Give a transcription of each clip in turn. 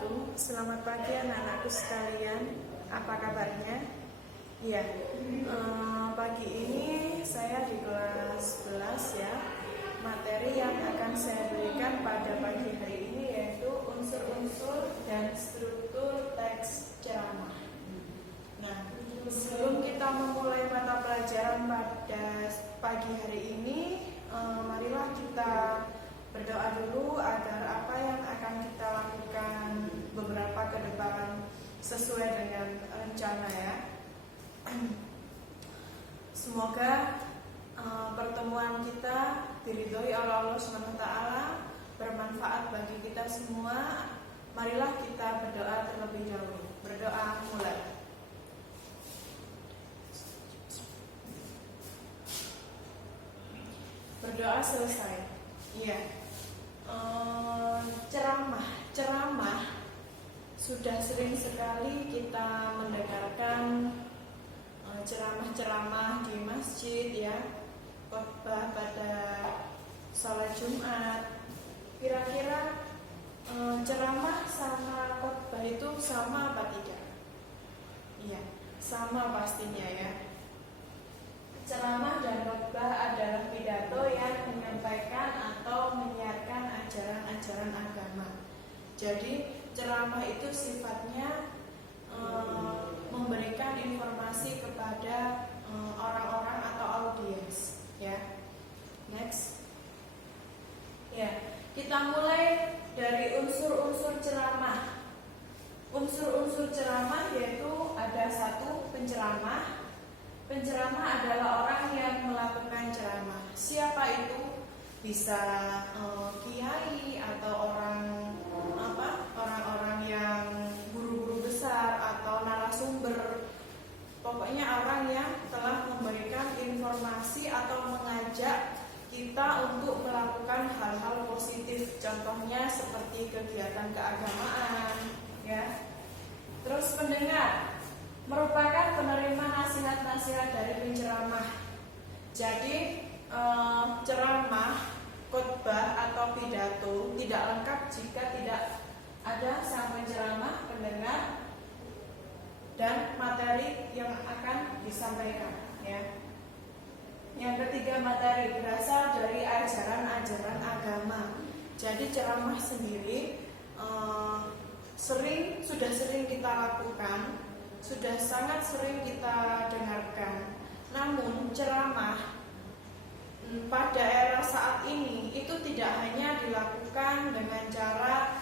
wabarakatuh. Selamat pagi anak-anakku sekalian. Apa kabarnya? Iya. Pagi ini saya di kelas 11 ya. Materi yang akan saya berikan pada pagi hari ini yaitu unsur-unsur dan struktur teks ceramah. Nah, sebelum kita memulai mata pelajaran pada pagi hari ini, marilah kita berdoa dulu agar apa yang akan kita lakukan beberapa ke depan sesuai dengan rencana ya. Semoga pertemuan kita diridhoi oleh Allah SWT, bermanfaat bagi kita semua. Marilah kita berdoa terlebih dahulu. Berdoa mulai. Berdoa selesai. Iya. Ceramah sudah sering sekali kita mendengarkan ceramah-ceramah di masjid ya, khotbah pada salat Jumat. Kira-kira ceramah sama khotbah itu sama apa tidak? Iya, sama pastinya ya. Ceramah dan khotbah adalah pidato yang menyampaikan atau menyiarkan ajaran-ajaran agama. Jadi ceramah itu sifatnya memberikan informasi kepada orang-orang atau audiens ya. Next. Ya, kita mulai dari unsur-unsur ceramah. Unsur-unsur ceramah yaitu ada satu, penceramah. Penceramah adalah orang yang melakukan ceramah. Siapa itu? Bisa kiai atau orang-orang yang guru-guru besar atau narasumber. Pokoknya orang yang telah memberikan informasi atau mengajak kita untuk melakukan hal-hal positif. Contohnya seperti kegiatan keagamaan, ya. Terus pendengar merupakan penerima nasihat-nasihat dari penceramah. Jadi ceramah, khotbah atau pidato tidak lengkap jika tidak ada sang penceramah, pendengar, dan materi yang akan disampaikan. Ya. Yang ketiga, materi berasal dari ajaran-ajaran agama. Jadi ceramah sendiri sudah sering kita lakukan, sudah sangat sering kita dengarkan. Namun ceramah pada era saat ini itu tidak hanya dilakukan dengan cara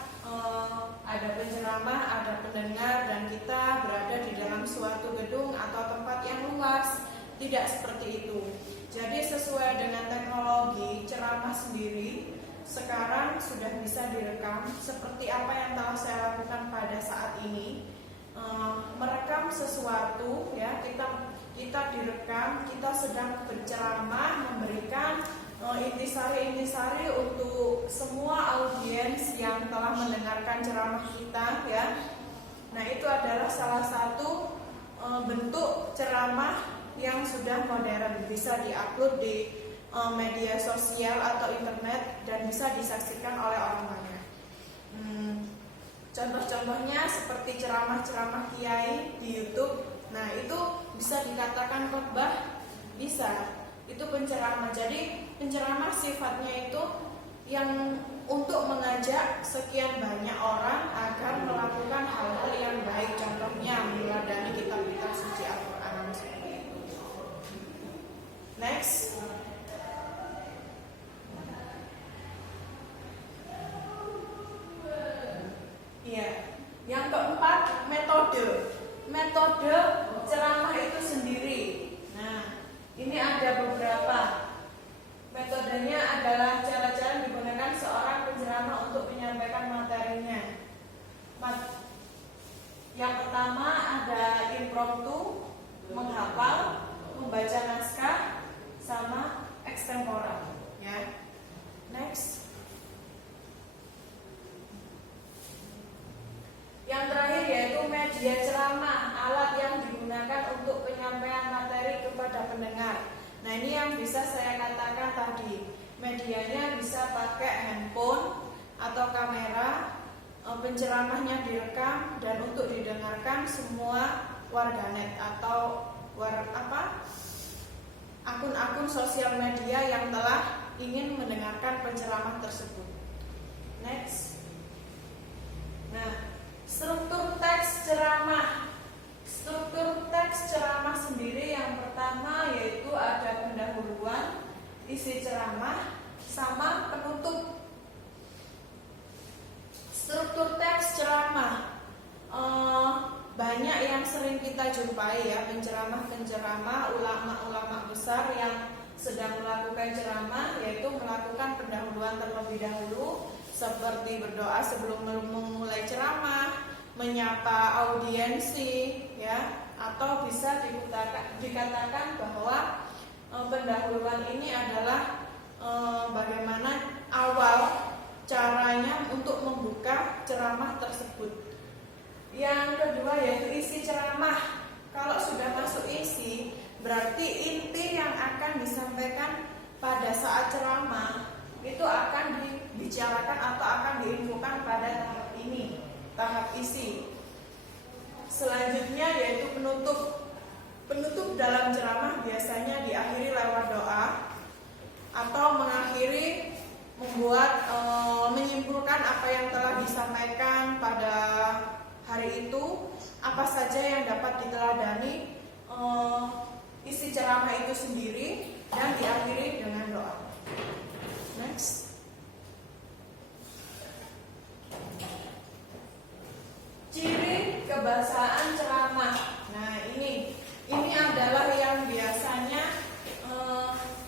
ada penceramah, ada pendengar, dan kita berada di dalam suatu gedung atau tempat yang luas. Tidak seperti itu. Jadi sesuai dengan teknologi, ceramah sendiri sekarang sudah bisa direkam seperti apa yang telah saya lakukan pada saat ini. Merekam sesuatu ya, kita direkam, kita sedang berceramah, memberikan intisari-intisari untuk semua audiens yang telah mendengarkan ceramah kita ya. Nah, itu adalah salah satu bentuk ceramah yang sudah modern, bisa diupload di media sosial atau internet dan bisa disaksikan oleh orang banyak. Contoh-contohnya seperti ceramah-ceramah kiai di YouTube. Nah, itu bisa dikatakan khotbah, bisa. Itu penceramah. Jadi penceramah sifatnya itu yang untuk mengajak sekian banyak orang agar melakukan hal-hal yang baik. Contohnya meneladani kitab-kitab suci Al-Quran seperti itu. Next. Ya, yang keempat, metode. Metode ceramah itu sendiri. Nah, ini ada beberapa. Metodenya adalah cara-cara yang digunakan seorang penceramah untuk menyampaikan materinya. Yang pertama ada impromptu, menghafal, membaca naskah, sama extemporal. Ya. Next. Yang terakhir yaitu media ceramah, alat yang digunakan untuk penyampaian materi kepada pendengar. Nah, ini yang bisa saya katakan tadi. Medianya bisa pakai handphone atau kamera, penceramahnya direkam dan untuk didengarkan semua warganet atau akun-akun sosial media yang telah ingin mendengarkan penceramah tersebut. Next. Nah, struktur teks ceramah. Struktur teks ceramah sendiri yang pertama yaitu ada pendahuluan, isi ceramah, sama penutup. Struktur teks ceramah banyak yang sering kita jumpai ya, penceramah-penceramah, ulama-ulama besar yang sedang melakukan ceramah, yaitu melakukan pendahuluan terlebih dahulu seperti berdoa sebelum memulai ceramah, menyapa audiensi ya, atau bisa dikatakan bahwa pendahuluan ini adalah bagaimana awal caranya untuk membuka ceramah tersebut. Yang kedua yaitu isi ceramah. Kalau sudah masuk isi, berarti inti yang akan disampaikan pada saat ceramah itu akan dibicarakan atau akan diinfokan pada tahap ini, tahap isi. Selanjutnya yaitu penutup. Penutup dalam ceramah biasanya diakhiri lewat doa atau menyimpulkan apa yang telah disampaikan pada hari itu, apa saja yang dapat diteladani isi ceramah itu sendiri, dan diakhiri dengan doa. Next. Ciri kebahasaan ceramah. Nah, ini adalah yang biasanya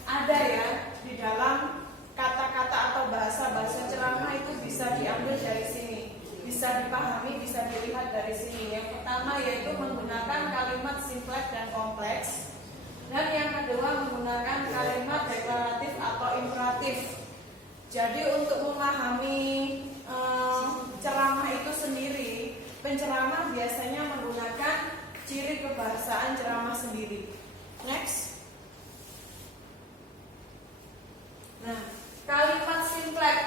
ada ya di dalam kata-kata atau bahasa-bahasa ceramah, itu bisa diambil dari sini, bisa dipahami, bisa dilihat dari sini. Yang pertama yaitu menggunakan kalimat simpleks dan kompleks, dan yang kedua menggunakan kalimat deklaratif atau imperatif. Jadi untuk memahami ceramah itu sendiri, penceramah biasanya menggunakan ciri kebahasaan ceramah sendiri. Next. Nah, kalimat simpleks.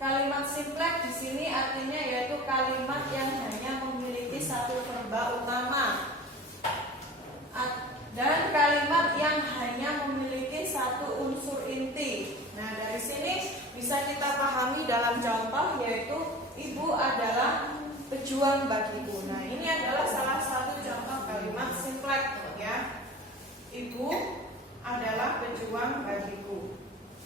Kalimat simpleks di sini artinya yaitu kalimat yang hanya memiliki satu verba utama dan kalimat yang hanya memiliki satu unsur inti. Nah, dari sini bisa kita pahami dalam contoh yaitu ibu adalah pejuang bagiku. Nah, ini adalah salah satu contoh kalimat simpleks ya. Ibu adalah pejuang bagiku.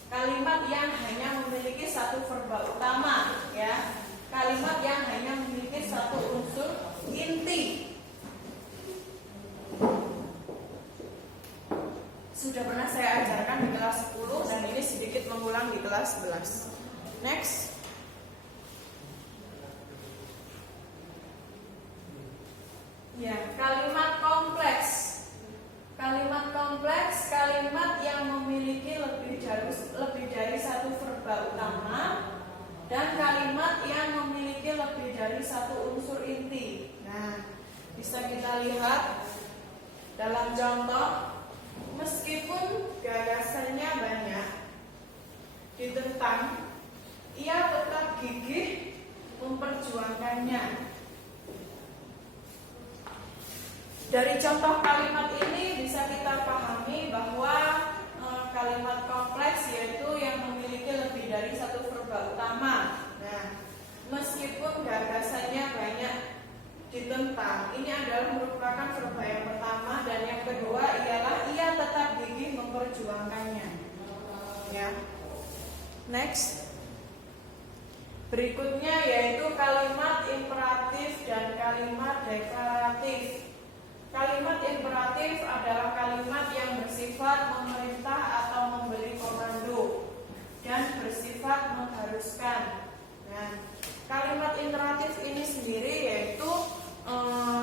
Kalimat yang hanya memiliki satu verba utama ya. Kalimat yang hanya memiliki satu unsur inti. Sudah pernah saya ajarkan di kelas 10 dan ini sedikit mengulang di kelas 11. Next. Ya, kalimat kompleks. Kalimat kompleks, kalimat yang memiliki lebih dari satu verba utama dan kalimat yang memiliki lebih dari satu unsur inti. Nah, bisa kita lihat dalam contoh, meskipun gagasannya banyak ditentang, ia tetap gigih memperjuangkannya. Dari contoh kalimat ini bisa kita pahami bahwa kalimat kompleks yaitu yang memiliki lebih dari satu verba utama. Nah, meskipun gagasannya banyak ditentang, ini adalah merupakan verba yang pertama, dan yang kedua ialah ia tetap gigih memperjuangkannya. Ya. Next. Berikutnya yaitu kalimat imperatif dan kalimat deklaratif. Kalimat imperatif adalah kalimat yang bersifat memerintah atau memberi komando dan bersifat mengharuskan. Nah, kalimat imperatif ini sendiri yaitu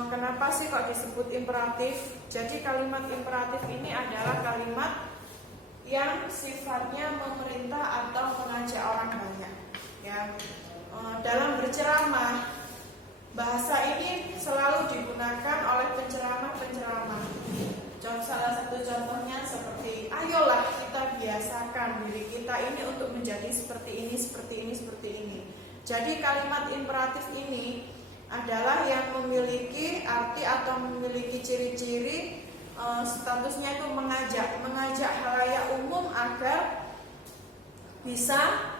kenapa sih kok disebut imperatif? Jadi kalimat imperatif ini adalah kalimat yang sifatnya memerintah atau mengajak orang banyak. Ya, dalam berceramah, bahasa ini selalu digunakan oleh penceramah-penceramah. Salah satu contohnya seperti, ayolah kita biasakan diri kita ini untuk menjadi seperti ini, seperti ini, seperti ini. Jadi kalimat imperatif ini adalah yang memiliki arti atau memiliki ciri-ciri statusnya itu mengajak halayak umum agar bisa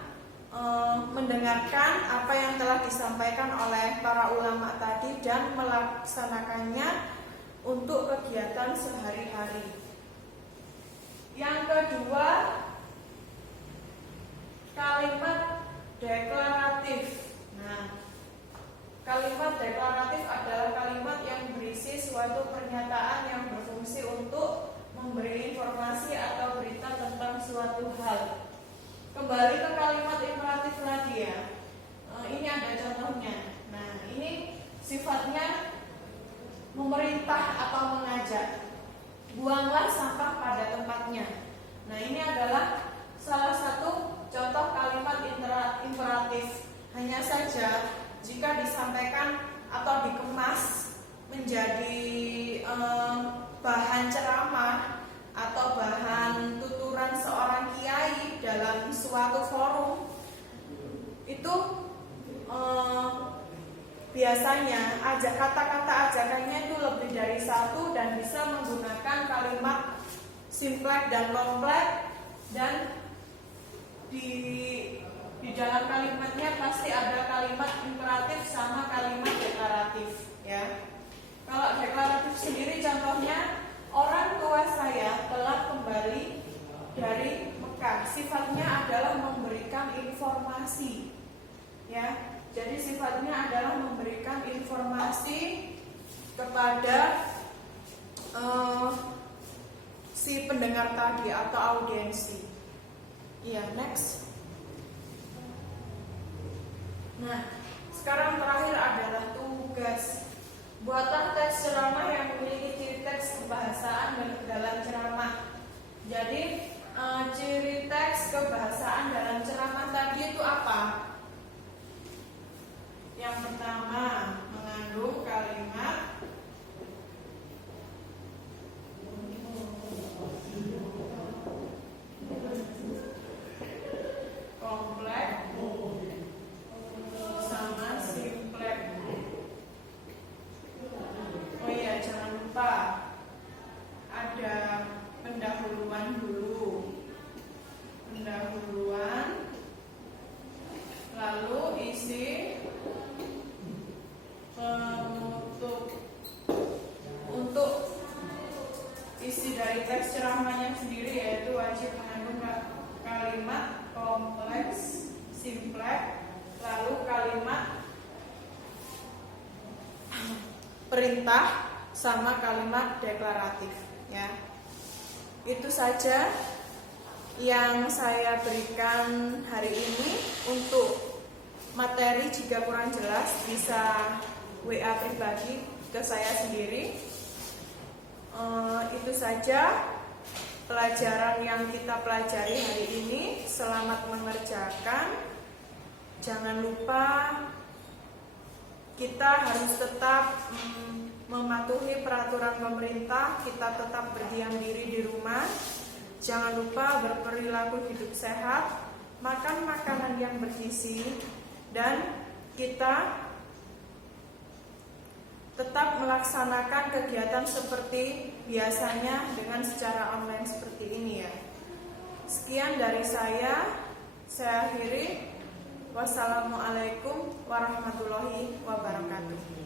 mendengarkan apa yang telah disampaikan oleh para ulama tadi dan melaksanakannya untuk kegiatan sehari-hari. Yang kedua, kalimat deklaratif. Nah, kalimat deklaratif adalah kalimat yang berisi suatu pernyataan yang berfungsi untuk memberi informasi atau berita tentang suatu hal. Kembali ke kalimat imperatif lagi ya. Ini ada contohnya. Nah, ini sifatnya memerintah atau mengajak. Buanglah sampah pada tempatnya. Nah, ini adalah salah satu contoh kalimat imperatif. Hanya saja jika disampaikan atau dikemas menjadi bahan ceramah atau bahan tuturan seorang kiai dalam suatu forum, itu biasanya kata-kata ajakannya itu lebih dari satu dan bisa menggunakan kalimat simplek dan kompleks, dan di dalam kalimatnya pasti ada kalimat imperatif sama kalimat deklaratif ya. Kalau deklaratif sendiri contohnya, orang tua saya telah kembali dari Mekah. Sifatnya adalah memberikan informasi ya. Jadi sifatnya adalah memberikan informasi kepada si pendengar tadi atau audiensi. Iya, next. Nah, sekarang terakhir adalah tugas. Buatlah teks ceramah yang memiliki ciri teks kebahasaan dan dalam ceramah. Jadi ciri teks kebahasaan dalam ceramah tadi itu apa? Yang pertama, mengandung kalimat kompleks sama simplek. Oh iya, jangan lupa ada pendahuluan dulu. Pendahuluan, lalu isi, penutup. Untuk isi dari teks ceramahnya sendiri yaitu wajib mengandung kalimat kompleks, simplek, lalu kalimat perintah sama kalimat deklaratif ya. Itu saja yang saya berikan hari ini. Untuk materi jika kurang jelas bisa WA pribadi ke saya sendiri. Itu saja pelajaran yang kita pelajari hari ini. Selamat mengerjakan. Jangan lupa kita harus tetap mematuhi peraturan pemerintah. Kita tetap berdiam diri di rumah. Jangan lupa berperilaku hidup sehat, makan makanan yang bergizi, dan kita tetap melaksanakan kegiatan seperti biasanya dengan secara online seperti ini ya. Sekian dari saya akhiri. Wassalamualaikum warahmatullahi wabarakatuh.